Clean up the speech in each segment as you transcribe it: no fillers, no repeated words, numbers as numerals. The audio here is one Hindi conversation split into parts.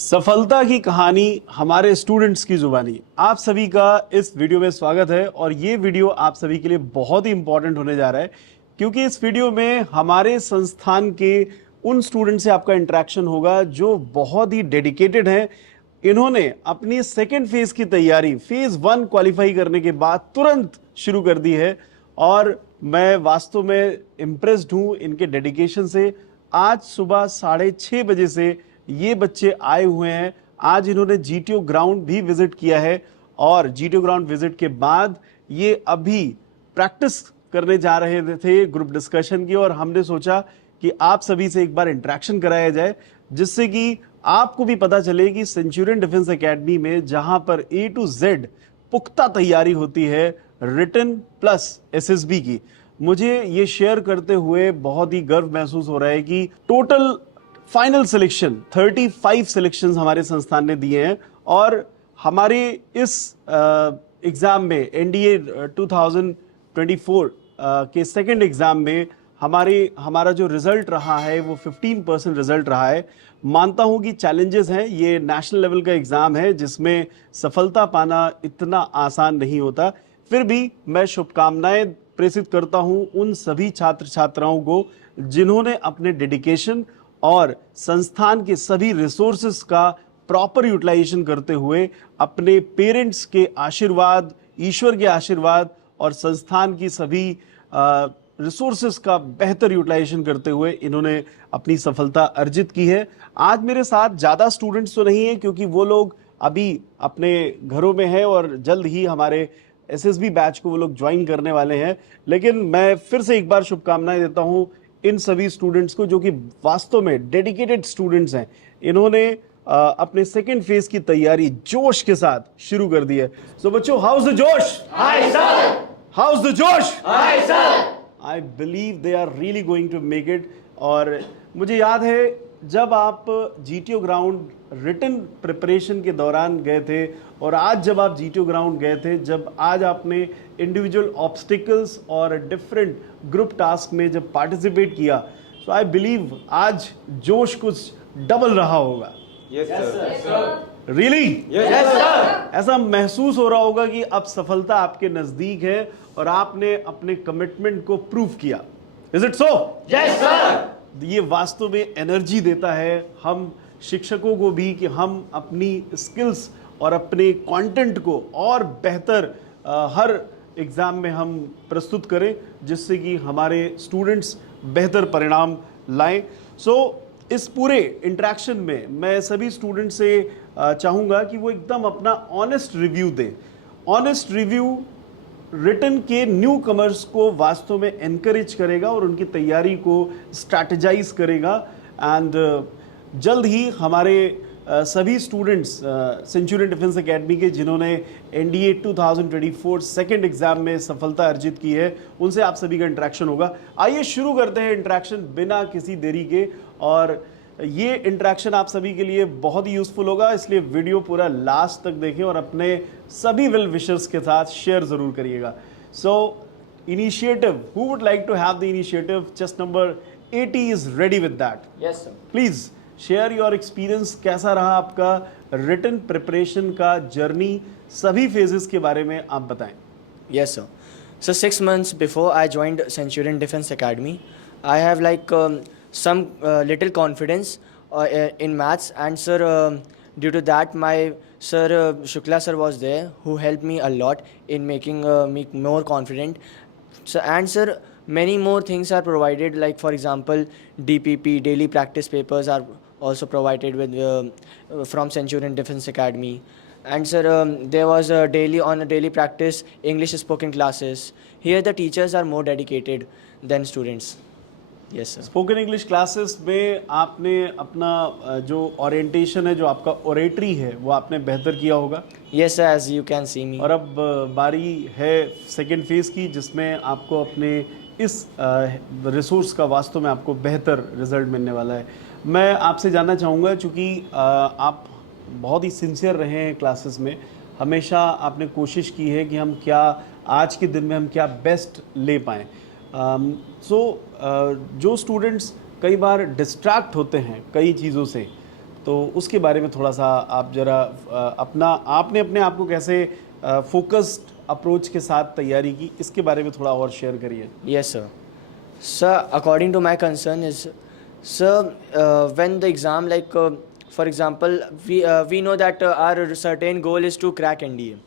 सफलता की कहानी हमारे स्टूडेंट्स की जुबानी। आप सभी का इस वीडियो में स्वागत है और ये वीडियो आप सभी के लिए बहुत ही इंपॉर्टेंट होने जा रहा है क्योंकि इस वीडियो में हमारे संस्थान के उन स्टूडेंट से आपका इंटरेक्शन होगा जो बहुत ही डेडिकेटेड हैं। इन्होंने अपनी सेकेंड फेज की तैयारी फेज 1 क्वालिफाई करने के बाद तुरंत शुरू कर दी है और मैं वास्तव में इम्प्रेस्ड हूं इनके डेडिकेशन से। आज सुबह 6:30 बजे से ये बच्चे आए हुए हैं। आज इन्होंने जीटीओ ग्राउंड भी विजिट किया है और जीटीओ ग्राउंड विजिट के बाद ये अभी प्रैक्टिस करने जा रहे थे ग्रुप डिस्कशन की और हमने सोचा कि आप सभी से एक बार इंटरेक्शन कराया जाए जिससे कि आपको भी पता चले कि सेंचुरियन डिफेंस एकेडमी में जहां पर ए टू जेड पुख्ता तैयारी होती है रिटन प्लस एसएसबी की। मुझे ये शेयर करते हुए बहुत ही गर्व महसूस हो रहा है कि टोटल फाइनल सिलेक्शन 35 सिलेक्शंस हमारे संस्थान ने दिए हैं और हमारे इस एग्जाम में एनडीए 2024 के सेकंड एग्जाम में हमारा जो रिजल्ट रहा है वो 15% रिजल्ट रहा है। मानता हूं कि चैलेंजेस हैं, ये नेशनल लेवल का एग्जाम है जिसमें सफलता पाना इतना आसान नहीं होता। फिर भी मैं शुभकामनाएं प्रेषित करता हूं उन सभी छात्र छात्राओं को जिन्होंने अपने डेडिकेशन और संस्थान के सभी रिसोर्सेस का प्रॉपर यूटिलाइजेशन करते हुए अपने पेरेंट्स के आशीर्वाद, ईश्वर के आशीर्वाद और संस्थान की सभी रिसोर्सेस का बेहतर यूटिलाइजेशन करते हुए इन्होंने अपनी सफलता अर्जित की है। आज मेरे साथ ज़्यादा स्टूडेंट्स तो नहीं है क्योंकि वो लोग अभी अपने घरों में हैं और जल्द ही हमारे एसएसबी बैच को वो लोग ज्वाइन करने वाले हैं, लेकिन मैं फिर से एक बार शुभकामनाएं देता हूं इन सभी स्टूडेंट्स को जो कि वास्तव में डेडिकेटेड स्टूडेंट्स हैं। इन्होंने अपने सेकेंड फेज की तैयारी जोश के साथ शुरू कर दी है। सो बच्चों, house the josh? Hi sir. How's the josh? Hi sir. I believe they are really going to make it. और मुझे याद है जब आप जीटीओ ग्राउंड रिटन प्रिपरेशन के दौरान गए थे और आज जब आप जीटीओ ग्राउंड गए थे, जब आज आपने इंडिविजुअल ऑब्स्टिकल्स और डिफरेंट ग्रुप टास्क में जब पार्टिसिपेट किया, सो आई बिलीव आज जोश कुछ डबल रहा होगा। Yes sir. Really? Yes sir. ऐसा महसूस हो रहा होगा कि अब सफलता आपके नजदीक है और आपने अपने कमिटमेंट को प्रूव किया। Is it so? Yes sir. ये वास्तव में एनर्जी देता है हम शिक्षकों को भी कि हम अपनी स्किल्स और अपने कंटेंट को और बेहतर हर एग्जाम में हम प्रस्तुत करें जिससे कि हमारे स्टूडेंट्स बेहतर परिणाम लाएं। सो इस पूरे इंटरेक्शन में मैं सभी स्टूडेंट से चाहूँगा कि वो एकदम अपना ऑनेस्ट रिव्यू दें। ऑनेस्ट रिव्यू रिटन के न्यू कमर्स को वास्तव में एनकरेज करेगा और उनकी तैयारी को स्ट्रैटेजाइज करेगा। एंड जल्द ही हमारे सभी स्टूडेंट्स सेंचुरियन डिफेंस एकेडमी के जिन्होंने एनडीए 2024 सेकेंड एग्जाम में सफलता अर्जित की है उनसे आप सभी का इंटरेक्शन होगा। आइए शुरू करते हैं इंटरेक्शन बिना किसी देरी के। और ये इंटरेक्शन आप सभी के लिए बहुत ही यूजफुल होगा, इसलिए वीडियो पूरा लास्ट तक देखें और अपने सभी वेल विशर्स के साथ शेयर जरूर करिएगा। So initiative, who would like to have the initiative? Chest number 80 is ready with that. Yes sir. Please share your experience. कैसा रहा आपका रिटन प्रिपरेशन का जर्नी? सभी फेजेस के बारे में आप बताएं। Yes, sir. So 6 months before I joined Centurion Defense Academy, I have some little confidence in maths, and sir, due to that, my sir Shukla sir was there, who helped me a lot in making me more confident. So, and sir, many more things are provided. Like for example, DPP daily practice papers are also provided with from Centurion Defense Academy. And sir, there was a daily practice English spoken classes. Here the teachers are more dedicated than students. Yes sir. Spoken English classes में आपने अपना जो ओरिएंटेशन है, जो आपका ओरेटरी है, वो आपने बेहतर किया होगा। Yes sir, as you can see me. और अब बारी है सेकेंड फेज की जिसमें आपको अपने इस रिसोर्स का वास्तव में आपको बेहतर रिजल्ट मिलने वाला है। मैं आपसे जानना चाहूँगा, चूँकि आप बहुत ही सिंसियर रहे हैं क्लासेस में, हमेशा आपने कोशिश की है कि हम क्या आज के दिन में हम क्या बेस्ट ले पाएँ। जो स्टूडेंट्स कई बार डिस्ट्रैक्ट होते हैं कई चीज़ों से, तो उसके बारे में थोड़ा सा आप जरा आपने अपने आप को कैसे फोकस्ड अप्रोच के साथ तैयारी की, इसके बारे में थोड़ा और शेयर करिए। Yes, sir. Sir, according to my concern is, sir, when the exam, like, for example, we know that our certain goal is to crack NDA.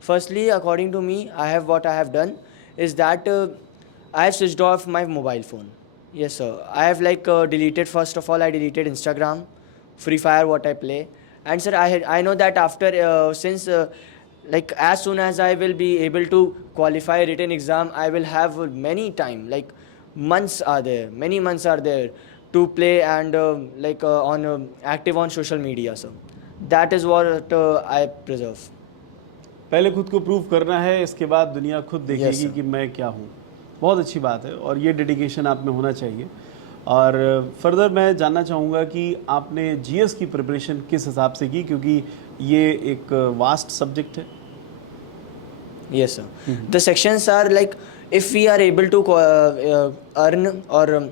Firstly, according to me, what I have done is that I have switched off my mobile phone. Yes, sir. I have like deleted, first of all, I deleted Instagram, Free Fire, what I play, and sir, I know that after since. Like as soon as I will be able to qualify written exam, I will have many time, like many months are there to play and like on active on social media. So that is what I preserve. पहले खुद को प्रूव करना है, इसके बाद दुनिया खुद देखेगी sir. कि मैं क्या हूँ। बहुत अच्छी बात है और ये डेडिकेशन आप में होना चाहिए। और फर्दर मैं जानना चाहूँगा कि आपने जीएस की प्रिपरेशन किस हिसाब से की, क्योंकि ये एक वास्ट सब्जेक्ट है। Yes, sir. The sections are like, if we are able to earn or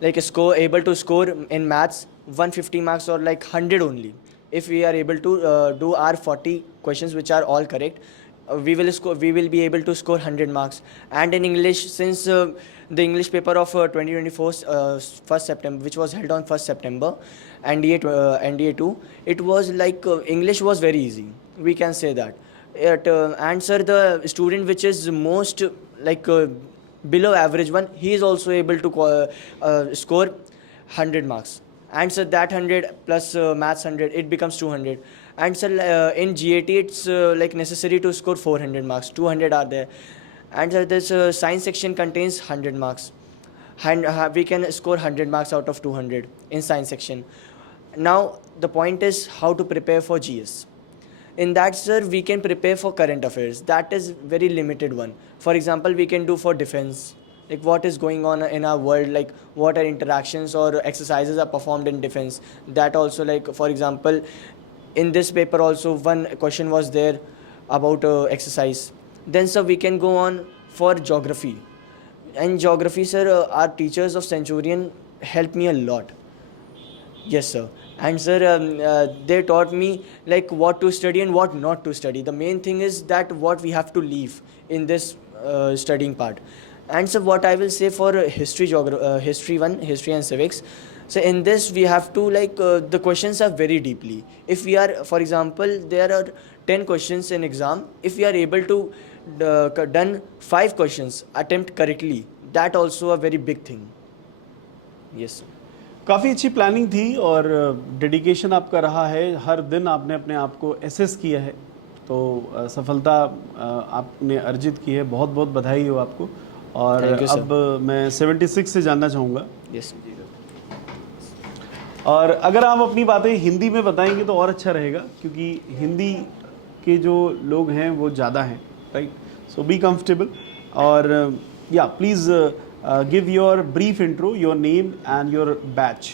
like able to score in maths 150 marks or like 100 only. If we are able to do our 40 questions which are all correct, we will be able to score 100 marks. And in English, since the English paper of 2024 1st September, which was held on 1st September, NDA 2, it was like English was very easy. We can say that. And sir, the student which is most like below average one, he is also able to score 100 marks. And sir, that 100 plus maths 100, it becomes 200. And sir, in GAT, it's like necessary to score 400 marks. 200 are there. And sir, this science section contains 100 marks. And we can score 100 marks out of 200 in science section. Now, the point is how to prepare for GS. In that, sir, we can prepare for current affairs. That is very limited one. For example, we can do for defense, like what is going on in our world, like what are interactions or exercises are performed in defense. That also, like for example, in this paper also one question was there about exercise. Then, sir, we can go on for geography. And geography, sir, our teachers of Centurion helped me a lot. Yes, sir. And sir, they taught me like what to study and what not to study. The main thing is that what we have to leave in this studying part. And so what I will say for history, history and civics. So in this we have to like the questions are very deeply. If we are, for example, there are 10 questions in exam. If we are able to done 5 questions attempt correctly, that also a very big thing. Yes, sir. काफ़ी अच्छी प्लानिंग थी और डेडिकेशन आपका रहा है। हर दिन आपने अपने आप को एसेस किया है, तो सफलता आपने अर्जित की है। बहुत बहुत बधाई हो आपको। और अब मैं 76 से जानना चाहूँगा। यस। और अगर आप अपनी बातें हिंदी में बताएंगे तो और अच्छा रहेगा, क्योंकि हिंदी के जो लोग हैं वो ज़्यादा हैं, राइट? सो बी कंफर्टेबल और या please give your brief intro, your name and your batch.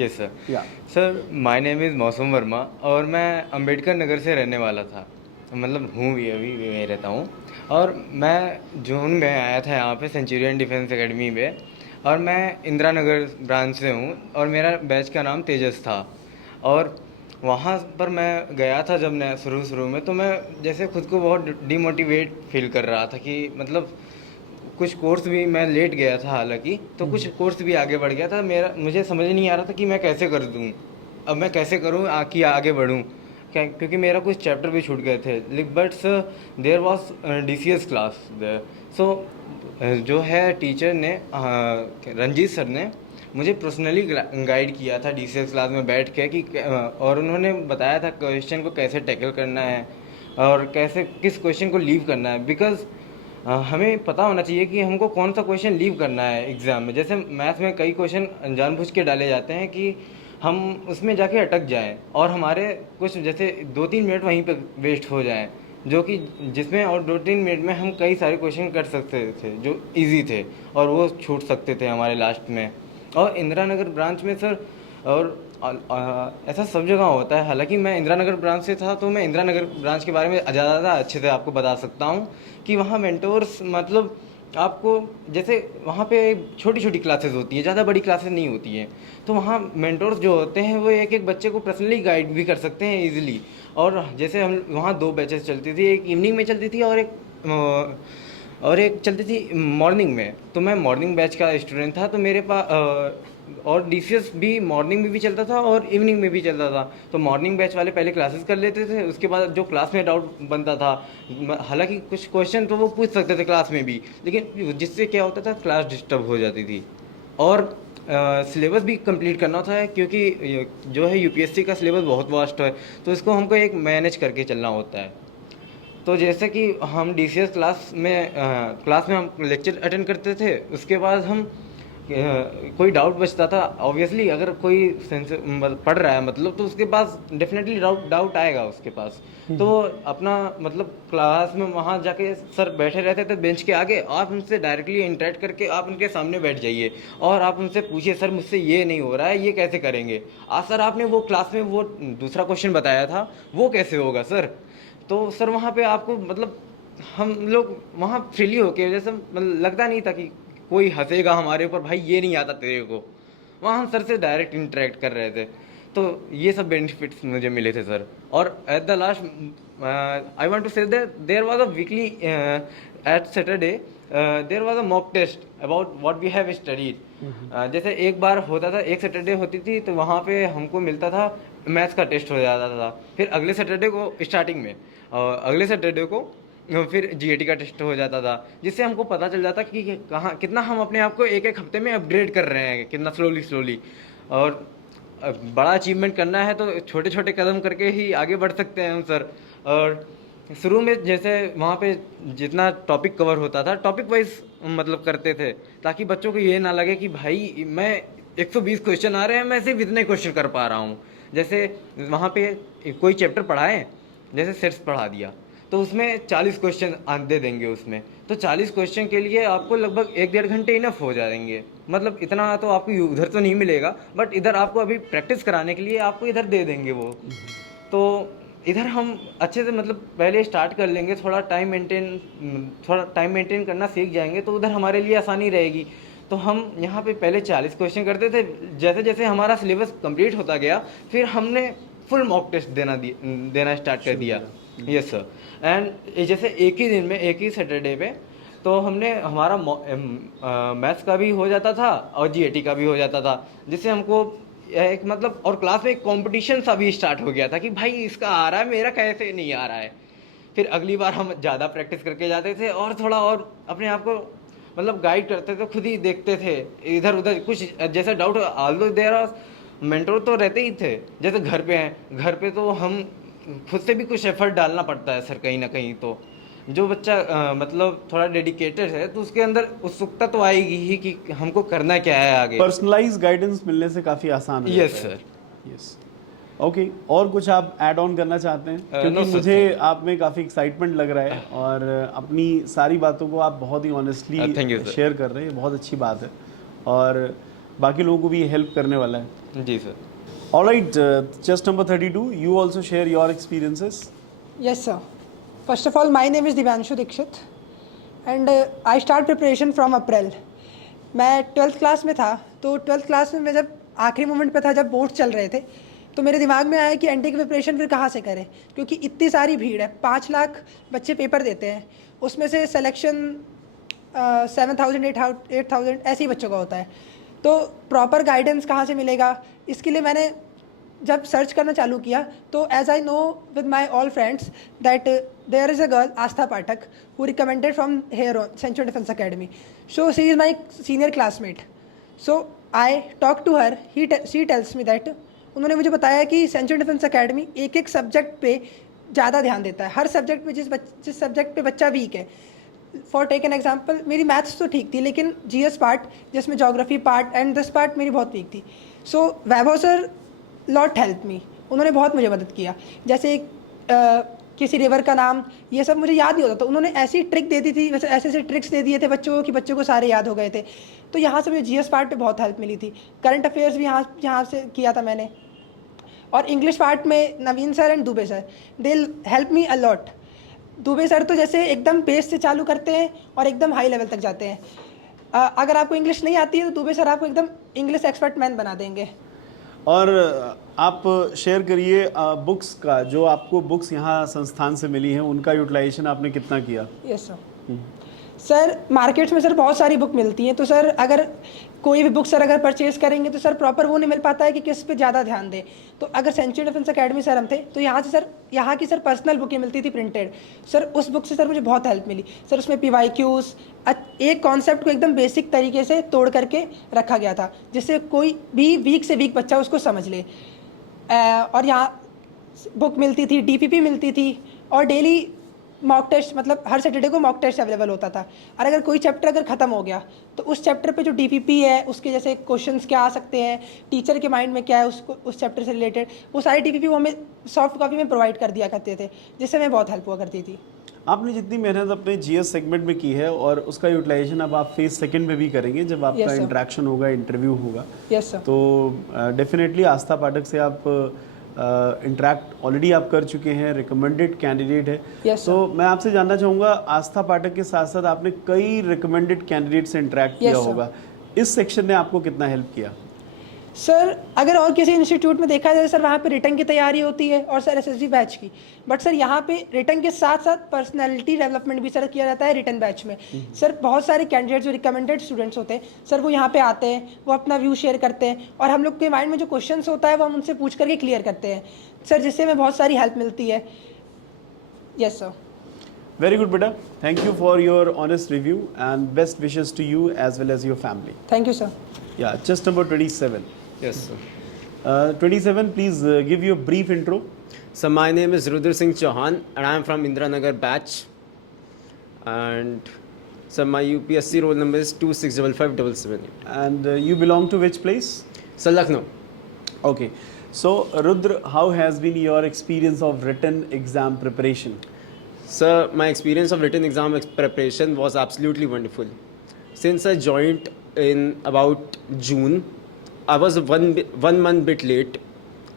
Yes sir. Yeah. Sir, my name is मौसम वर्मा और मैं अंबेडकर नगर से रहने वाला था, मतलब हूँ भी, अभी भी वहीं रहता हूँ। और मैं जून में आया था यहाँ पे सेंचुरियन डिफेंस एकेडमी में, और मैं इंदिरा नगर ब्रांच से हूँ और मेरा बैच का नाम तेजस था। और वहाँ पर मैं गया था जब मैं शुरू में, तो मैं जैसे खुद को बहुत डिमोटिवेट फील कर रहा था कि मतलब कुछ कोर्स भी मैं लेट गया था हालांकि, तो कुछ कोर्स भी आगे बढ़ गया था। मुझे समझ नहीं आ रहा था कि मैं कैसे कर दूँ, अब मैं कैसे करूँ कि आगे बढ़ूँ, क्योंकि मेरा कुछ चैप्टर भी छूट गए थे। But there was DCS class there. So जो है टीचर ने रंजीत सर ने मुझे पर्सनली गाइड किया था DCS क्लास में बैठ के कि और उन्होंने बताया था क्वेश्चन को कैसे टैकल करना है और कैसे किस क्वेश्चन को लीव करना है। बिकॉज हमें पता होना चाहिए कि हमको कौन सा क्वेश्चन लीव करना है एग्ज़ाम में। जैसे मैथ में कई क्वेश्चन जानबूझ के डाले जाते हैं कि हम उसमें जाके अटक जाएं और हमारे कुछ जैसे 2-3 मिनट वहीं पे वेस्ट हो जाएं, जो कि जिसमें और 2-3 मिनट में हम कई सारे क्वेश्चन कर सकते थे जो इजी थे और वो छूट सकते थे हमारे लास्ट में। और इंदिरा नगर ब्रांच में सर, और ऐसा सब जगह होता है। हालांकि मैं इंदिरा नगर ब्रांच से था, तो मैं इंदिरा नगर ब्रांच के बारे में ज़्यादा अच्छे से आपको बता सकता हूँ कि वहाँ मेंटोर्स मतलब आपको जैसे वहाँ पे छोटी छोटी क्लासेस होती हैं, ज़्यादा बड़ी क्लासेस नहीं होती हैं, तो वहाँ मेंटोर्स जो होते हैं वो एक एक बच्चे को पर्सनली गाइड भी कर सकते हैं इजीली। और जैसे हम वहाँ 2 बैचेस चलती थी, एक इवनिंग में चलती थी और एक चलती थी मॉर्निंग में। तो मैं मॉर्निंग बैच का स्टूडेंट था, तो मेरे पास और डीसीएस भी मॉर्निंग में भी चलता था और इवनिंग में भी चलता था। तो मॉर्निंग बैच वाले पहले क्लासेस कर लेते थे, उसके बाद जो क्लास में डाउट बनता था, हालांकि कुछ क्वेश्चन तो वो पूछ सकते थे क्लास में भी, लेकिन जिससे क्या होता था, क्लास डिस्टर्ब हो जाती थी। और सिलेबस भी कंप्लीट करना होता है, क्योंकि जो है यूपीएससी का सिलेबस बहुत वास्ट है, तो इसको हमको एक मैनेज करके चलना होता है। तो जैसे कि हम डीसीएस क्लास में हम लेक्चर अटेंड करते थे, उसके बाद हम कोई डाउट बचता था, ऑब्वियसली अगर कोई पढ़ रहा है मतलब, तो उसके पास डेफिनेटली डाउट आएगा उसके पास। तो अपना मतलब क्लास में वहाँ जाके सर बैठे रहते थे बेंच के आगे, आप उनसे डायरेक्टली इंटरेक्ट करके आप उनके सामने बैठ जाइए और आप उनसे पूछिए, सर मुझसे ये नहीं हो रहा है, ये कैसे करेंगे? आज सर आपने वो क्लास में वो दूसरा क्वेश्चन बताया था, वो कैसे होगा सर? तो सर वहाँ पे आपको मतलब हम लोग वहाँ फ्रीली होके, जैसे मतलब लगता नहीं था कि कोई हंसेगा हमारे ऊपर, भाई ये नहीं आता तेरे को। वहाँ हम सर से डायरेक्ट इंटरेक्ट कर रहे थे, तो ये सब बेनिफिट्स मुझे मिले थे सर। और at the last I want to say that there was a weekly at Saturday there was a mock test about what we have studied. जैसे एक बार होता था, एक सैटरडे होती थी, तो वहाँ पे हमको मिलता था मैथ्स का टेस्ट हो जाता था। फिर अगले सैटरडे को स्टार्टिंग में अगले सैटरडे को फिर जीएटी का टेस्ट हो जाता था, जिससे हमको पता चल जाता कि कहाँ कितना हम अपने आप को एक एक हफ्ते में अपग्रेड कर रहे हैं, कितना स्लोली। और बड़ा अचीवमेंट करना है तो छोटे छोटे कदम करके ही आगे बढ़ सकते हैं हम सर। और शुरू में जैसे वहाँ पे जितना टॉपिक कवर होता था, टॉपिक वाइज मतलब करते थे, ताकि बच्चों को ये ना लगे कि भाई मैं 120 क्वेश्चन आ रहे हैं, मैं सिर्फ इतने क्वेश्चन कर पा रहा हूँ। जैसे वहाँ पे कोई चैप्टर पढ़ाएं, जैसे सेट्स पढ़ा दिया, तो उसमें 40 क्वेश्चन दे देंगे उसमें, तो 40 क्वेश्चन के लिए आपको लगभग 1-1.5 घंटे इनफ हो जाएंगे। मतलब इतना तो आपको उधर तो नहीं मिलेगा, बट इधर आपको अभी प्रैक्टिस कराने के लिए आपको इधर दे देंगे वो। तो इधर हम अच्छे से मतलब पहले स्टार्ट कर लेंगे, थोड़ा टाइम मेंटेन करना सीख जाएंगे, तो उधर हमारे लिए आसानी रहेगी। तो हम यहाँ पे पहले 40 क्वेश्चन करते थे, जैसे जैसे हमारा सिलेबस कंप्लीट होता गया, फिर हमने फुल मॉक टेस्ट देना स्टार्ट कर दिया। Yes sir. एंड जैसे एक ही दिन में, एक ही सैटरडे पे, तो हमने हमारा मैथ्स का भी हो जाता था और जीएटी का भी हो जाता था, जिससे हमको एक मतलब और क्लास में एक कंपटीशन सा भी स्टार्ट हो गया था कि भाई इसका आ रहा है, मेरा कैसे नहीं आ रहा है। फिर अगली बार हम ज़्यादा प्रैक्टिस करके जाते थे और थोड़ा और अपने आप को मतलब गाइड करते थे, खुद ही देखते थे इधर उधर कुछ जैसा doubt. Although there are mentor तो रहते ही थे, जैसे घर पे हैं, घर पे तो हम खुद से भी कुछ एफर्ट डालना पड़ता है सर कहीं ना कहीं। तो जो बच्चा मतलब थोड़ा डेडिकेटेड है, तो उसके अंदर उत्सुकता तो आएगी ही कि हमको करना क्या है आगे। पर्सनलाइज गाइडेंस मिलने से काफी आसान हो यस जाता है। सर। यस ओके, और कुछ आप ऐड ऑन करना चाहते हैं? क्योंकि no, sir, मुझे thank you. आप में काफी एक्साइटमेंट लग रहा है और अपनी सारी बातों को आप बहुत ही thank you, honestly sir. Share कर रहे हैं, बहुत अच्छी बात है और बाकी लोगों को भी हेल्प करने वाला है। जी sir. All right, just number 32, you also share your experiences. Yes, sir. First of all, my name is Divyanshu Dikshit and I start preparation from April. मैं 12th क्लास में था, तो 12th क्लास में मैं जब आखिरी मोमेंट पे था, जब बोर्ड चल रहे थे, तो मेरे दिमाग में आया कि एनटी की प्रिपरेशन फिर कहाँ से करें, क्योंकि इतनी सारी भीड़ है। 5 लाख बच्चे पेपर देते हैं, उसमें से सिलेक्शन 7,000 8,000 ऐसे ही बच्चों का होता है। तो प्रॉपर गाइडेंस कहाँ से मिलेगा, इसके लिए मैंने जब सर्च करना चालू किया, तो as I know with my all friends that there is a girl Aastha Pathak who recommended from here on century defence academy. So she is my senior classmate. So I talk to her, she tells me that, उन्होंने मुझे बताया कि सेंचुरी डिफेंस अकेडमी एक एक सब्जेक्ट पे ज़्यादा ध्यान देता है। हर सब्जेक्ट पे जिस सब्जेक्ट पे बच्चा वीक है, फॉर टेक एन एग्जाम्पल, मेरी मैथ्स तो ठीक थी, लेकिन जीएस पार्ट जिसमें geography part and this part मेरी बहुत वीक थी। सो वैभव सर लॉट हेल्प मी, उन्होंने बहुत मुझे मदद किया। जैसे किसी रिवर का नाम, ये सब मुझे याद नहीं होता, तो उन्होंने ऐसी ट्रिक दे दी थी, वैसे ऐसे ट्रिक्स दे दिए थे बच्चों को कि बच्चों को सारे याद हो गए थे। तो यहाँ से मुझे जीएस पार्ट पे बहुत हेल्प मिली थी। करंट अफेयर्स भी यहाँ से किया था मैंने। और इंग्लिश पार्ट में Naveen sir and Dubey sir, they help me a lot. Dubey sir तो जैसे एकदम बेस से चालू करते हैं और एकदम हाई लेवल तक जाते हैं। अगर आपको इंग्लिश नहीं आती है तो दुबे सर आपको एकदम इंग्लिश एक्सपर्ट मैन बना देंगे। और आप शेयर करिए बुक्स का, जो आपको बुक्स यहाँ संस्थान से मिली हैं उनका यूटिलाइजेशन आपने कितना किया? Yes sir. सर मार्केट्स में सर बहुत सारी बुक मिलती हैं, तो सर अगर कोई भी बुक सर अगर परचेज करेंगे तो सर प्रॉपर वो नहीं मिल पाता है कि किस पे ज़्यादा ध्यान दें। तो अगर सेंचुरी डिफेंस एकेडमी सर हम थे तो यहाँ से सर यहाँ की सर पर्सनल बुकें मिलती थी प्रिंटेड। सर उस बुक से सर मुझे बहुत हेल्प मिली। सर उसमें PYQs एक कॉन्सेप्ट को एकदम बेसिक तरीके से तोड़ करके रखा गया था, जिससे कोई भी वीक से वीक बच्चा उसको समझ ले। और यहाँ बुक मिलती थी, DPP मिलती थी, और डेली मॉक टेस्ट, मतलब हर सैटरडे को मॉक टेस्ट अवेलेबल होता था। और अगर कोई चैप्टर अगर ख़त्म हो गया तो उस चैप्टर पे जो DPP है उसके जैसे क्वेश्चंस क्या आ सकते हैं, टीचर के माइंड में क्या है उसको उस चैप्टर से रिलेटेड, वो सारी DPP वो हमें सॉफ्ट कॉपी में प्रोवाइड कर दिया करते थे, जिससे हमें बहुत हेल्प हुआ करती थी। आपने जितनी मेहनत अपने GS सेगमेंट में की है और उसका यूटिलाइजेशन अब आप फेज सेकंड में भी करेंगे जब आपका Yes, sir. इंटरेक्शन होगा, इंटरव्यू होगा, यस सर। तो डेफिनेटली आस्था पाठक से आप इंटरेक्ट ऑलरेडी आप कर चुके हैं, रिकमेंडेड कैंडिडेट है। Yes, तो मैं आपसे जानना चाहूँगा, आस्था पाठक के साथ साथ आपने कई रिकमेंडेड कैंडिडेट से इंटरेक्ट किया Yes, sir. होगा, इस सेक्शन ने आपको कितना हेल्प किया? सर अगर और किसी इंस्टीट्यूट में देखा जाए सर वहाँ पे रिटर्न की तैयारी होती है और सर SSB बैच की, बट सर यहाँ पे रिटर्न के साथ साथ पर्सनैलिटी डेवलपमेंट भी सर किया जाता है रिटर्न बैच में। सर बहुत सारे कैंडिडेट जो रिकमेंडेड स्टूडेंट्स होते हैं सर वो यहाँ पे आते हैं, वो अपना व्यू शेयर करते हैं और हम लोग के माइंड में जो क्वेश्चंस होता है वो हम उनसे पूछ करके क्लियर करते हैं सर, जिससे हमें बहुत सारी हेल्प मिलती है। Yes sir. Very good, beta. Thank you for your honest review and best wishes to you as well as your family. Thank you sir. Yeah, just number 27. Yes, sir. 27, please give your brief intro. So my name is Rudra Singh Chauhan and I am from Indranagar batch. And so my UPSC roll number is 265577. And you belong to which place? So Lucknow. Okay. So, Rudra, how has been your experience of written exam preparation? So my experience of written exam preparation was absolutely wonderful. Since I joined in about June, I was one month bit late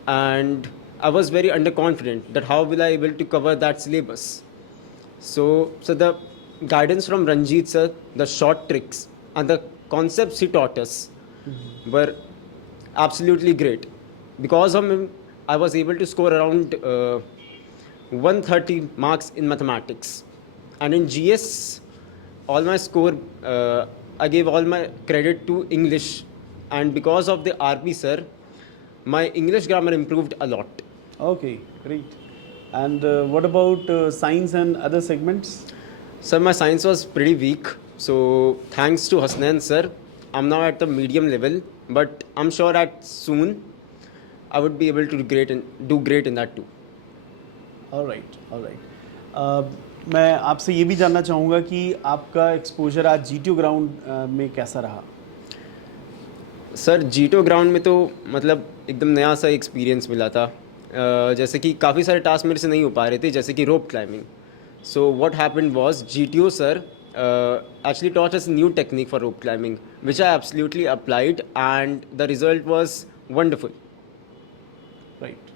and I was very underconfident that how will I able to cover that syllabus. So the guidance from Ranjit sir, the short tricks and the concepts he taught us were absolutely great. Because of him, I was able to score around 130 marks in mathematics. And in GS, all my score, I gave all my credit to English. And because of the RP sir, my English grammar improved a lot. Okay, great. And what about science and other segments? Sir, my science was pretty weak. So thanks to Hasnain sir, I'm now at the medium level. But I'm sure that soon, I would be able to do great in that too. All right, all right. मैं आपसे ये भी जानना चाहूँगा कि आपका एक्सपोजर आज GTO ग्राउंड में कैसा रहा? सर GTO ग्राउंड में तो मतलब एकदम नया सा एक्सपीरियंस मिला था। जैसे कि काफ़ी सारे टास्क मेरे से नहीं हो पा रहे थे, जैसे कि rope climbing. So what happened was GTO sir actually taught us a new technique for rope climbing, which I absolutely applied and the result was wonderful. Right.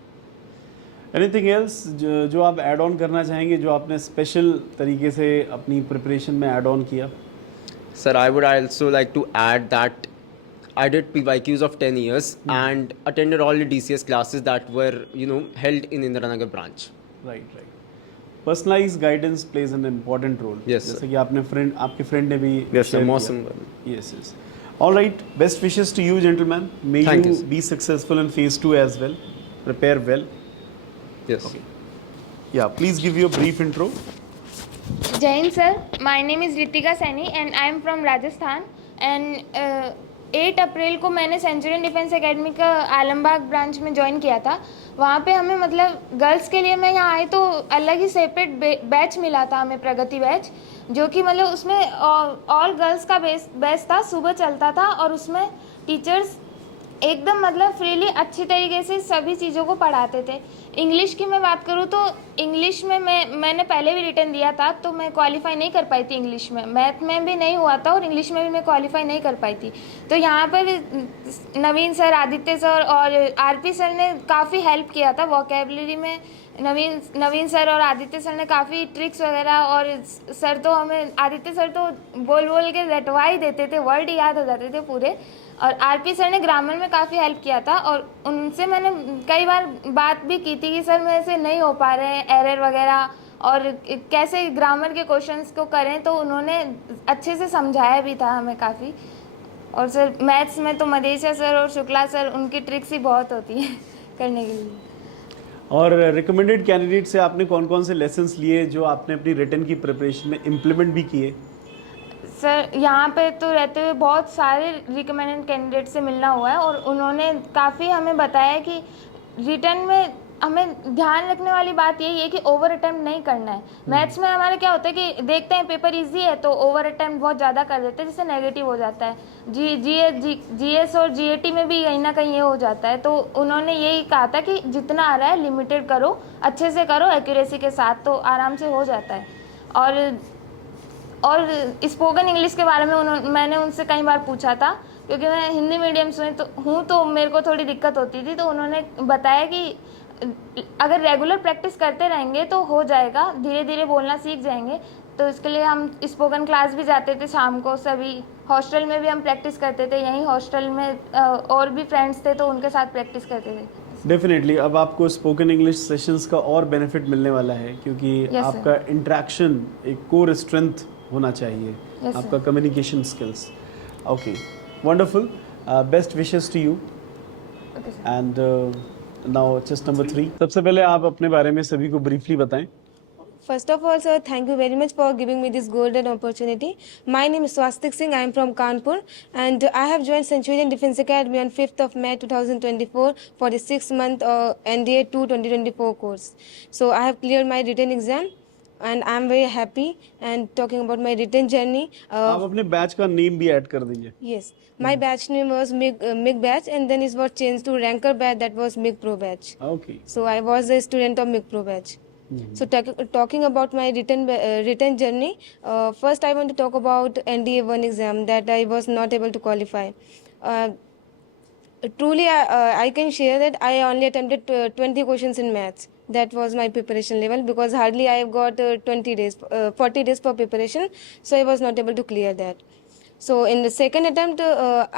Anything else जो आप ऐड ऑन करना चाहेंगे, जो आपने स्पेशल तरीके से अपनी प्रिपरेशन में ऐड ऑन किया? Sir, I would also like to add that I did PYQs of 10 years and attended all the DCS classes that were, held in Indranagar branch. Right, right. Personalized guidance plays an important role. Yes, sir. जैसे कि आपके फ्रेंड ने भी Yes, sir. share किया. Awesome. Yes, yes. All right. Best wishes to you, gentlemen. May Thank you you, sir. be successful in phase 2 as well. Prepare well. Yes. Okay. Yeah. Please give your brief intro. Jai Hind sir, my name is Ritika Saini and I am from Rajasthan and 8 अप्रैल को मैंने सेंचुरियन डिफेंस एकेडमी का आलमबाग ब्रांच में ज्वाइन किया था। वहाँ पे हमें मतलब गर्ल्स के लिए मैं यहाँ आई तो अलग ही सेपरेट बैच मिला था हमें, प्रगति बैच, जो कि मतलब उसमें ऑल गर्ल्स का बैच था, सुबह चलता था और उसमें टीचर्स एकदम मतलब फ्रीली अच्छी तरीके से सभी चीज़ों को पढ़ाते थे। इंग्लिश की मैं बात करूँ तो इंग्लिश में मैंने पहले भी रिटर्न दिया था तो मैं क्वालिफाई नहीं कर पाई थी इंग्लिश में, मैथ में भी नहीं हुआ था और इंग्लिश में भी मैं क्वालिफाई नहीं कर पाई थी। तो यहाँ पर नवीन सर, आदित्य सर और आरपी सर ने काफ़ी हेल्प किया था वोकेबलरी में, नवीन सर और आदित्य सर ने काफ़ी ट्रिक्स वगैरह, और सर तो हमें, आदित्य सर तो बोल बोल के रटवा ही देते थे, वर्ड याद हो जाते थे पूरे। और आरपी सर ने ग्रामर में काफ़ी हेल्प किया था, और उनसे मैंने कई बार बात भी की थी कि सर मेरे से नहीं हो पा रहे हैं एरर वगैरह, और कैसे ग्रामर के क्वेश्चंस को करें, तो उन्होंने अच्छे से समझाया भी था हमें काफ़ी। और सर मैथ्स में तो मदेशिया सर और शुक्ला सर, उनकी ट्रिक्स ही बहुत होती है करने के लिए। और रिकमेंडेड कैंडिडेट से आपने कौन कौन से लेसन्स लिए जो आपने अपनी रिटर्न की प्रिपरेशन में इम्प्लीमेंट भी किए? सर यहाँ पे तो रहते हुए बहुत सारे रिकमेंडेड कैंडिडेट से मिलना हुआ है, और उन्होंने काफ़ी हमें बताया कि रिटर्न में हमें ध्यान रखने वाली बात यही है कि ओवर अटेम्प्ट नहीं करना है। मैथ्स में हमारा क्या होता है कि देखते हैं पेपर इजी है तो ओवर अटेम्प्ट बहुत ज़्यादा कर देते हैं, जिससे नेगेटिव हो जाता है। जीएस और जीएटी में भी कहीं ना कहीं ये हो जाता है। तो उन्होंने यही कहा था कि जितना आ रहा है लिमिटेड करो, अच्छे से करो, एक्यूरेसी के साथ, तो आराम से हो जाता है। और स्पोकन इंग्लिश के बारे में मैंने उनसे कई बार पूछा था, क्योंकि मैं हिंदी मीडियम से तो मेरे को थोड़ी दिक्कत होती थी। तो उन्होंने बताया कि अगर रेगुलर प्रैक्टिस करते रहेंगे तो हो जाएगा, धीरे धीरे बोलना सीख जाएंगे। तो इसके लिए हम स्पोकन क्लास भी जाते थे शाम को, सभी हॉस्टल में भी हम प्रैक्टिस करते थे, यहीं हॉस्टल में और भी फ्रेंड्स थे तो उनके साथ प्रैक्टिस करते थे। डेफिनेटली अब आपको स्पोकन इंग्लिश सेशंस का और बेनिफिट मिलने वाला है, क्योंकि Yes, आपका इंटरेक्शन एक कोर स्ट्रेंथ होना चाहिए, Yes, आपका communication skills. Okay, wonderful, best wishes to you. Okay sir. And now chest number 3। सबसे पहले आप अपने बारे में सभी को ब्रीफली बताएं। First of all, sir, thank you very much for giving me this golden opportunity. My name is Swastik Singh. I am from Kanpur, and I have joined Centurion Defence Academy on 5th of May 2024 for the 6-month NDA 2 2024 course. So I have cleared my written exam, and I am very happy. And talking about my written journey, आप अपने बैच का नेम भी ऐड कर दीजिए। yes, my batch name was MIG batch, and then it was changed to Ranker batch. That was MIG Pro batch. Okay, So I was a student of MIG Pro batch. So talking about my written journey, first I want to talk about NDA 1 exam that I was not able to qualify. Truly, I can share that I only attempted 20 questions in maths. That was my preparation level, because hardly I have got 40 days for preparation, so I was not able to clear that. So in the second attempt,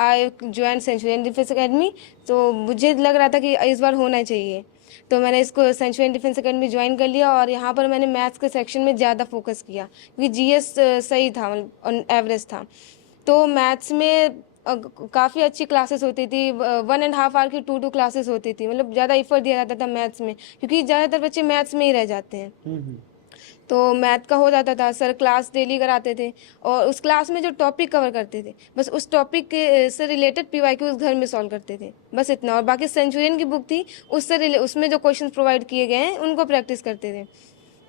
I joined Centurion Defence Academy. तो मुझे लग रहा था कि इस बार होना ही चाहिए, तो मैंने इसको सेंचुरियन डिफेंस अकेडमी ज्वाइन कर लिया, और यहाँ पर मैंने मैथ्स के सेक्शन में ज़्यादा फोकस किया, क्योंकि जीएस सही था, मतलब एवरेज था। तो मैथ्स में काफ़ी अच्छी क्लासेस होती थी, 1.5 आवर की 2 क्लासेस होती थी, मतलब ज़्यादा एफर्ट दिया जाता था मैथ्स में, क्योंकि ज़्यादातर बच्चे मैथ्स में ही रह जाते हैं। तो मैथ का हो जाता था, सर क्लास डेली कराते थे, और उस क्लास में जो टॉपिक कवर करते थे बस उस टॉपिक के से रिलेटेड पीवाईक्यू उस घर में सॉल्व करते थे, बस इतना। और बाकी सेंचुरियन की बुक थी, उसमें जो क्वेश्चन प्रोवाइड किए गए हैं उनको प्रैक्टिस करते थे।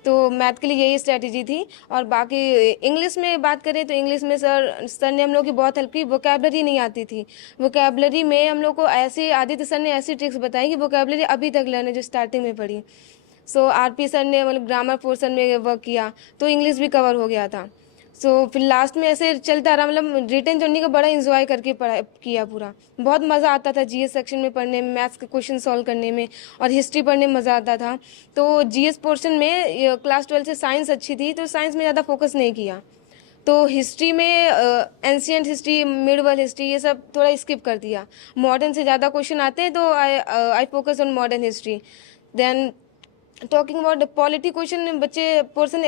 तो मैथ के लिए यही स्ट्रैटेजी थी। और बाकी इंग्लिश में बात करें तो इंग्लिश में सर ने हम लोग की बहुत हेल्प की। वोकैबलरी नहीं आती थी, वोकैबलरी में हम लोग को ऐसी, आदित्य सर ने ऐसी ट्रिक्स बताई कि वोकैबलरी अभी तक लर्न है जो स्टार्टिंग में पढ़ी। सो आरपी सर ने मतलब ग्रामर पोर्शन में वर्क किया, तो इंग्लिश भी कवर हो गया था। सो फिर लास्ट में ऐसे चलता रहा, मतलब रिटर्न जर्नी का बड़ा इंजॉय करके पढ़ा किया पूरा। बहुत मज़ा आता था जीएस सेक्शन में पढ़ने में, मैथ्स के क्वेश्चन सॉल्व करने में, और हिस्ट्री पढ़ने में मज़ा आता था। तो जीएस पोर्शन में क्लास 12 से साइंस अच्छी थी, तो साइंस में ज़्यादा फोकस नहीं किया। तो हिस्ट्री में एंशियंट हिस्ट्री, मिडवल हिस्ट्री, ये सब थोड़ा स्किप कर दिया। मॉडर्न से ज़्यादा क्वेश्चन आते हैं, तो I focus on modern history. Then talking about polity question, बच्चे पोर्शन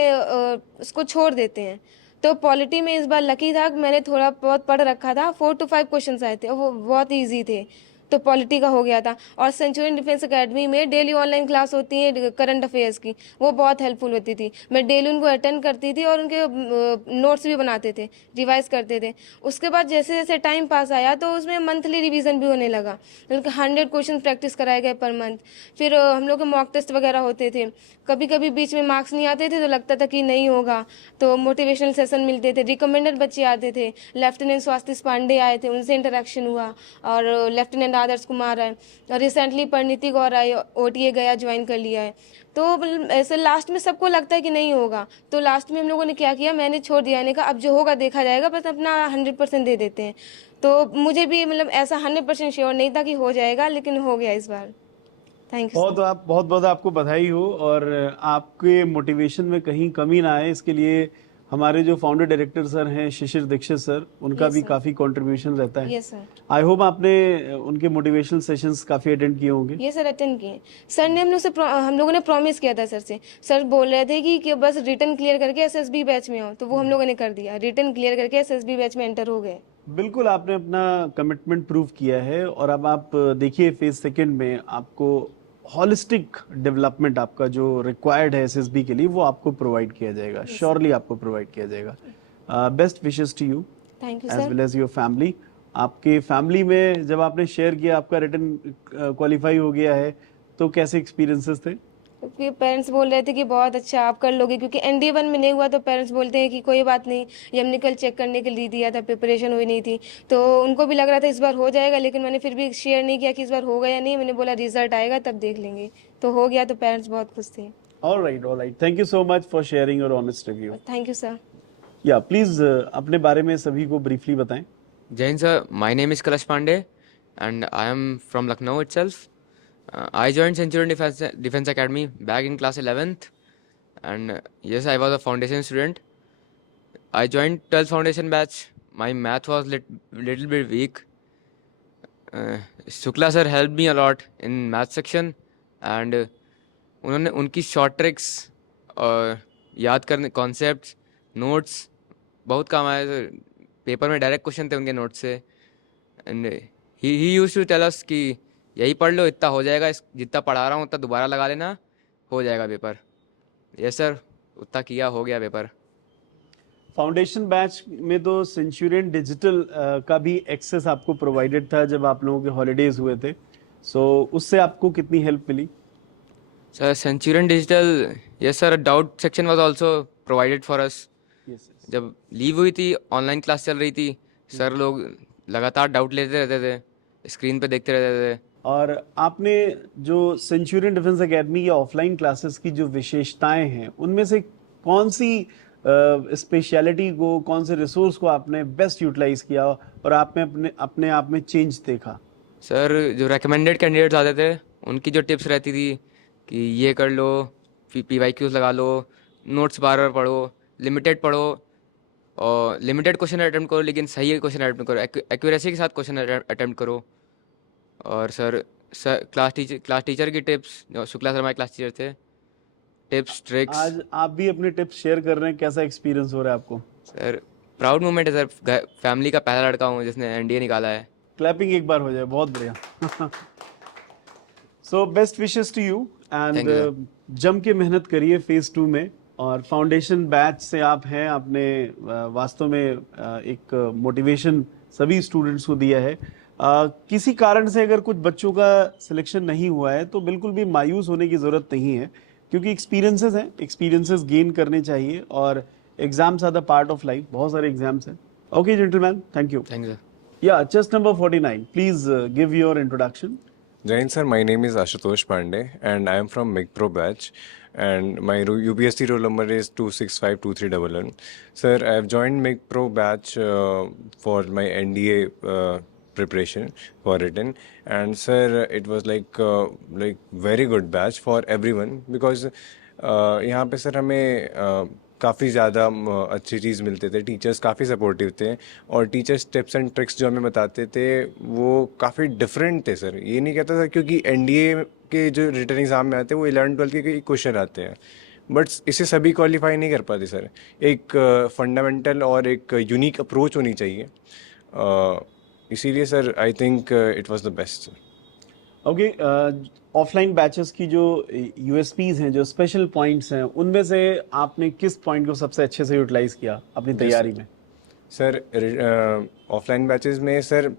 उसको छोड़ देते हैं। तो पॉलिटी में इस बार लकी था कि मैंने थोड़ा बहुत पढ़ रखा था, 4 to 5 क्वेश्चंस आए थे, वो बहुत इजी थे, तो पॉलिटी का हो गया था। और सेंचुरियन डिफेंस एकेडमी में डेली ऑनलाइन क्लास होती है करंट अफेयर्स की, वो बहुत हेल्पफुल होती थी। मैं डेली उनको अटेंड करती थी, और उनके नोट्स भी बनाते थे, रिवाइज करते थे। उसके बाद जैसे जैसे टाइम पास आया, तो उसमें मंथली रिवीजन भी होने लगा, 100 क्वेश्चन प्रैक्टिस कराए गए पर मंथ। फिर हम लोग के मॉक टेस्ट वगैरह होते थे। कभी कभी बीच में मार्क्स नहीं आते थे, तो लगता था कि नहीं होगा, तो मोटिवेशनल सेशन मिलते थे, रिकमेंडेड बच्चे आते थे। लेफ्टिनेंट स्वास्तिक पांडे आए थे, उनसे इंटरेक्शन हुआ, और लेफ्टिनेंट आदर्श कुमार है, और रिसेंटली परिणीति गौर आई, ओटीए गया ज्वाइन कर लिया है। तो ऐसे लास्ट में सबको लगता है कि नहीं होगा, तो लास्ट में हम लोगों ने क्या किया, मैंने छोड़ दिया, ने कहा अब जो होगा देखा जाएगा, बस अपना 100% दे देते हैं। तो मुझे भी मतलब ऐसा 100% श्योर नहीं था कि हो जाएगा, लेकिन हो गया इस बार। थैंक यू बहुत बहुत आपको बधाई हो, और आपके मोटिवेशन में कहीं कमी ना आए इसके लिए हमारे जो फाउंडर डायरेक्टर सर हैं शिशिर दीक्षित सर, उनका Yes, भी sir. काफ़ी कंट्रीब्यूशन रहता है। Yes sir. आई होप आपने उनके मोटिवेशनल सेशंस काफ़ी अटेंड किए होंगे। ये सर अटेंड किए सर ने हम लोगों ने प्रॉमिस किया था सर से। सर बोल रहे थे कि बस रिटर्न क्लियर करके एसएसबी बैच में हो, तो वो हम लोगों ने कर दिया, रिटर्न क्लियर करके एसएसबी बैच में एंटर हो गए। बिल्कुल, आपने अपना कमिटमेंट प्रूव किया है, और अब आप देखिए फेज सेकंड में आपको हॉलिस्टिक डेवलपमेंट आपका जो रिक्वायर्ड है एसएसबी के लिए वो आपको प्रोवाइड किया जाएगा, श्योरली आपको प्रोवाइड किया जाएगा। Best wishes to you thank you as sir. Well as your family. आपके फैमिली में जब आपने शेयर किया आपका रिटर्न क्वालिफाई हो गया है, तो कैसे एक्सपीरियंसेस थे? क्योंकि पेरेंट्स बोल रहे थे कि बहुत अच्छा आप कर लोगे, क्योंकि एनडीए 1 में नहीं हुआ तो पेरेंट्स बोलते हैं कि कोई बात नहीं, ये हमने कल चेक करने के लिए दिया था, प्रिपरेशन हुई नहीं थी, तो उनको भी लग रहा था इस बार हो जाएगा, लेकिन मैंने फिर भी शेयर नहीं किया कि इस बार होगा या नहीं। मैंने बोला रिजल्ट आएगा तब देख लेंगे, तो हो गया, तो पेरेंट्स बहुत खुश थे। All right, thank you so much for sharing your honest review. Thank you sir. या प्लीज अपने बारे में सभी को ब्रीफली बताएं। Jain sir, my name is Kalash Pandey and I am from Lucknow itself. I joined Centurion Defense Academy back in class 11th, and yes, I was a foundation student. I joined 12th foundation batch. My math was little bit weak. Shukla sir helped me a lot in math section, and उन्होंने उनकी शॉर्ट ट्रिक्स और याद करने कॉन्सेप्ट्स नोट्स बहुत काम आए सर। पेपर में डायरेक्ट क्वेश्चन थे उनके नोट से, and he used to tell us कि यही पढ़ लो, इतना हो जाएगा, जितना पढ़ा रहा हूँ उतना दोबारा लगा लेना, हो जाएगा पेपर। यस सर, उतना किया, हो गया पेपर। फाउंडेशन बैच में तो सेंचुरियन डिजिटल का भी एक्सेस आपको प्रोवाइडेड था जब आप लोगों के हॉलीडेज हुए थे, सो उससे आपको कितनी हेल्प मिली? Sir centurion digital, yes sir, doubt section was also provided for us. जब लीव हुई थी, ऑनलाइन क्लास चल रही थी, सर लोग लगातार डाउट लेते रहते थे, स्क्रीन पे देखते रहते थे। और आपने जो सेंचुरियन डिफेंस एकेडमी या ऑफलाइन क्लासेस की जो विशेषताएं हैं, उनमें से कौन सी स्पेशलिटी को, कौन से रिसोर्स को आपने बेस्ट यूटिलाइज किया और आपने अपने आप में चेंज देखा? सर जो रेकमेंडेड कैंडिडेट्स आते थे उनकी जो टिप्स रहती थी कि ये कर लो, PYQs लगा लो, नोट्स बार बार पढ़ो, लिमिटेड पढ़ो और लिमिटेड क्वेश्चन अटेम्प्ट करो, लेकिन सही क्वेश्चन अटेम्प्ट करो, एक्यूरेसी के साथ क्वेश्चन अटेम्प्ट करो। और सर क्लास टीचर की टिप्स, जो शुक्ला सर हमारे क्लास टीचर थे, टिप्स ट्रिक्स। आज आप भी अपने टिप्स शेयर कर रहे हैं, कैसा एक्सपीरियंस हो रहा है आपको? सर प्राउड मोमेंट है सर, फैमिली का पहला लड़का हूँ जिसने एनडीए निकाला है। क्लैपिंग एक बार हो जाए, बहुत बढ़िया। So best wishes to you, Thank you, and जम के मेहनत करिए फेज 2 में। और फाउंडेशन बैच से आप हैं, आपने वास्तव में एक मोटिवेशन सभी स्टूडेंट्स को दिया है। किसी कारण से अगर कुछ बच्चों का सिलेक्शन नहीं हुआ है तो बिल्कुल भी मायूस होने की ज़रूरत नहीं है, क्योंकि एक्सपीरियंसेस हैं, एक्सपीरियंसेस गेन करने चाहिए, और exams are the part of life, बहुत सारे एग्जाम्स हैं। Okay gentleman, thank you. Thank you sir. या chest number 49, please give your introduction. Jain sir, my name is Ashutosh Pandey and I am from MIGPro batch and my UPSC roll number is 2652311. Sir, I have joined MIGPro batch for my NDA preparation for written, and sir, it was like very good batch for everyone because यहाँ पे सर हमें काफ़ी ज़्यादा अच्छी चीज़ मिलते थे, टीचर्स काफ़ी सपोर्टिव थे और टीचर्स टिप्स एंड ट्रिक्स जो हमें बताते थे वो काफ़ी डिफरेंट थे सर। ये नहीं कहता था क्योंकि एनडीए के जो रिटर्न एग्ज़ाम में आते हैं वो 11-12 के क्वेश्चन आते हैं, बट इसे सभी क्वालिफाई नहीं कर पाते सर। एक फंडामेंटल और एक यूनिक अप्रोच होनी चाहिए, इसीलिए sir I think it was the best. Okay, offline batches की जो यूएसपीज हैं, जो स्पेशल पॉइंट्स हैं, उनमें से आपने किस पॉइंट को सबसे अच्छे से यूटिलाइज किया अपनी तैयारी में? सर ऑफलाइन बैचेस में sir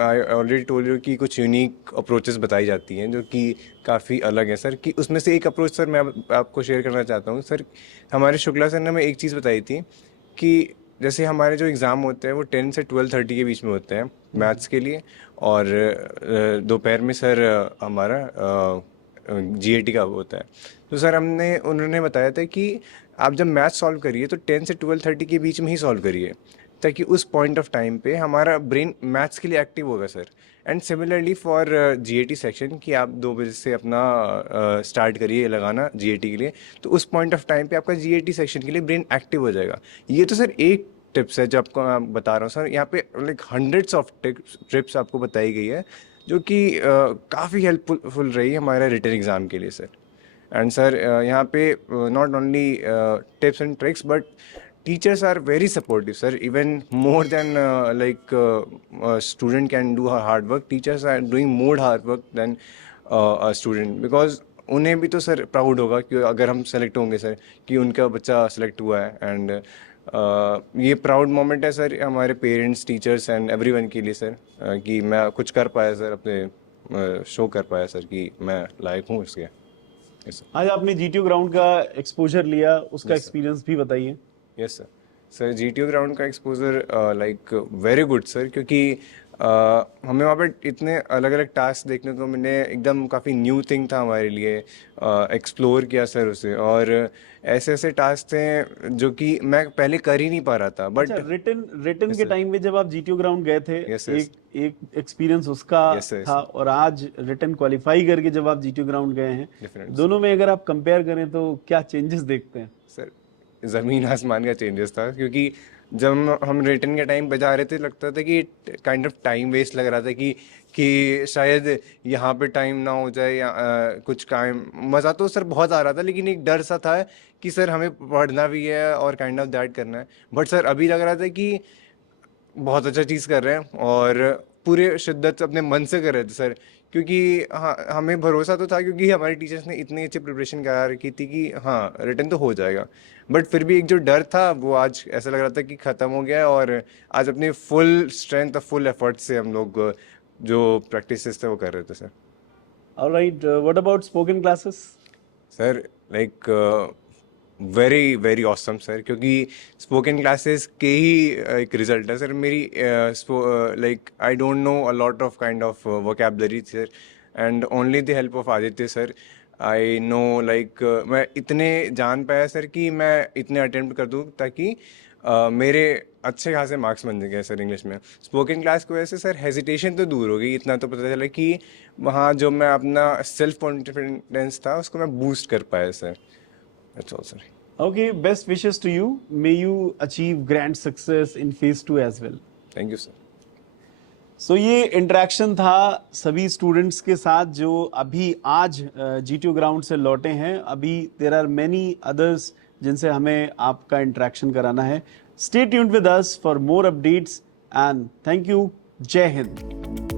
I already told you कि कुछ यूनिक अप्रोचेस बताई जाती हैं जो कि काफ़ी अलग है सर। कि उसमें से एक अप्रोच सर मैं आपको शेयर करना चाहता हूँ सर। हमारे शुक्ला सर ने हमें एक चीज़ बताई थी कि जैसे हमारे जो एग्ज़ाम होते हैं वो 10 से 12:30 के बीच में होते हैं मैथ्स के लिए, और दोपहर में सर हमारा GAT का होता है। तो सर उन्होंने बताया था कि आप जब मैथ सॉल्व करिए तो 10 से 12:30 के बीच में ही सॉल्व करिए, ताकि उस पॉइंट ऑफ टाइम पे हमारा ब्रेन मैथ्स के लिए एक्टिव होगा sir. And similarly for GAT section कि आप 2 बजे से अपना स्टार्ट करिए लगाना जीएटी के लिए, तो उस पॉइंट ऑफ टाइम पे आपका जीएटी सेक्शन के लिए ब्रेन एक्टिव हो जाएगा। ये तो सर एक टिप्स है जो आपको मैं बता रहा हूँ सर। यहाँ पे लाइक हंड्रेड्स ऑफ टिप्स आपको बताई गई है जो कि काफ़ी हेल्पफुल रही हमारे रिटन एग्ज़ाम के लिए सर। एंड सर यहाँ पे not only tips and tricks but teachers are very supportive sir, even more than a student can do hard work. Teachers are doing more hard work than a student, because उन्हें भी तो सर प्राउड होगा कि अगर हम सेलेक्ट होंगे सर कि उनका बच्चा सेलेक्ट हुआ है। एंड ये प्राउड मोमेंट है सर हमारे पेरेंट्स, टीचर्स एंड एवरीवन के लिए सर, कि मैं कुछ कर पाया सर, अपने शो कर पाया सर कि मैं लायक हूँ इसके। आज आपने जीटीयू ग्राउंड का एक्सपोजर लिया, उसका एक्सपीरियंस भी बताइए। Yes sir. Sir GTU ground का exposure like very good sir, क्योंकि हमें वहाँ पे इतने अलग अलग टास्क देखने को मिले, एकदम काफ़ी न्यू थिंग था हमारे लिए, एक्सप्लोर किया सर उसे। और ऐसे ऐसे टास्क थे जो कि मैं पहले कर ही नहीं पा रहा था। बट रिटन के टाइम में जब आप जीटीयू ग्राउंड गए थे, एक एक्सपीरियंस उसका था, और आज रिटन क्वालिफाई करके जब आप जीटीयू ग्राउंड गए हैं, दोनों में अगर आप कंपेयर करें तो क्या चेंजेस देखते हैं? सर ज़मीन आसमान का चेंजेस था, क्योंकि जब हम रिटर्न के टाइम पे जा रहे थे लगता था कि काइंड ऑफ टाइम वेस्ट लग रहा था कि शायद यहाँ पे टाइम ना हो जाए या कुछ काम। मज़ा तो सर बहुत आ रहा था, लेकिन एक डर सा था कि सर हमें पढ़ना भी है और काइंड ऑफ दैट करना है। बट सर अभी लग रहा था कि बहुत अच्छा चीज़ कर रहे हैं और पूरे शिद्दत से अपने मन से कर रहे थे सर, क्योंकि हाँ हमें भरोसा तो था, क्योंकि हमारे टीचर्स ने इतनी अच्छी प्रिपरेशन करा रखी थी कि हाँ रिटर्न तो हो जाएगा। बट फिर भी एक जो डर था वो आज ऐसा लग रहा था कि ख़त्म हो गया, और आज अपनी फुल स्ट्रेंथ और फुल एफर्ट से हम लोग जो प्रैक्टिसेस थे वो कर रहे थे sir. Alright, what about spoken classes? Sir like very very awesome sir, क्योंकि स्पोकन क्लासेस के ही एक रिजल्ट है सर। मेरी like I don't know a lot of kind of vocabulary sir, and only the help of Aditya sir I know like मैं इतने जान पाया सर कि मैं इतने अटेम्प्ट कर दूँ ताकि मेरे अच्छे खासे मार्क्स बन गए सर इंग्लिश में। स्पोकन क्लास की वजह से सर हेजिटेशन तो दूर हो गई, इतना तो पता चला कि वहाँ जो मैं अपना सेल्फ कॉन्फिडेंस था उसको मैं बूस्ट कर पाया sir. That's all, sir. Okay, best wishes to you. May you achieve grand success in phase 2 as well. Thank you, sir. So ये इंटरेक्शन था सभी स्टूडेंट्स के साथ जो अभी आज जीटीयू ग्राउंड से लौटे हैं। अभी there are many others जिनसे हमें आपका इंटरेक्शन कराना है। Stay tuned with us for more updates and thank you. जय हिंद।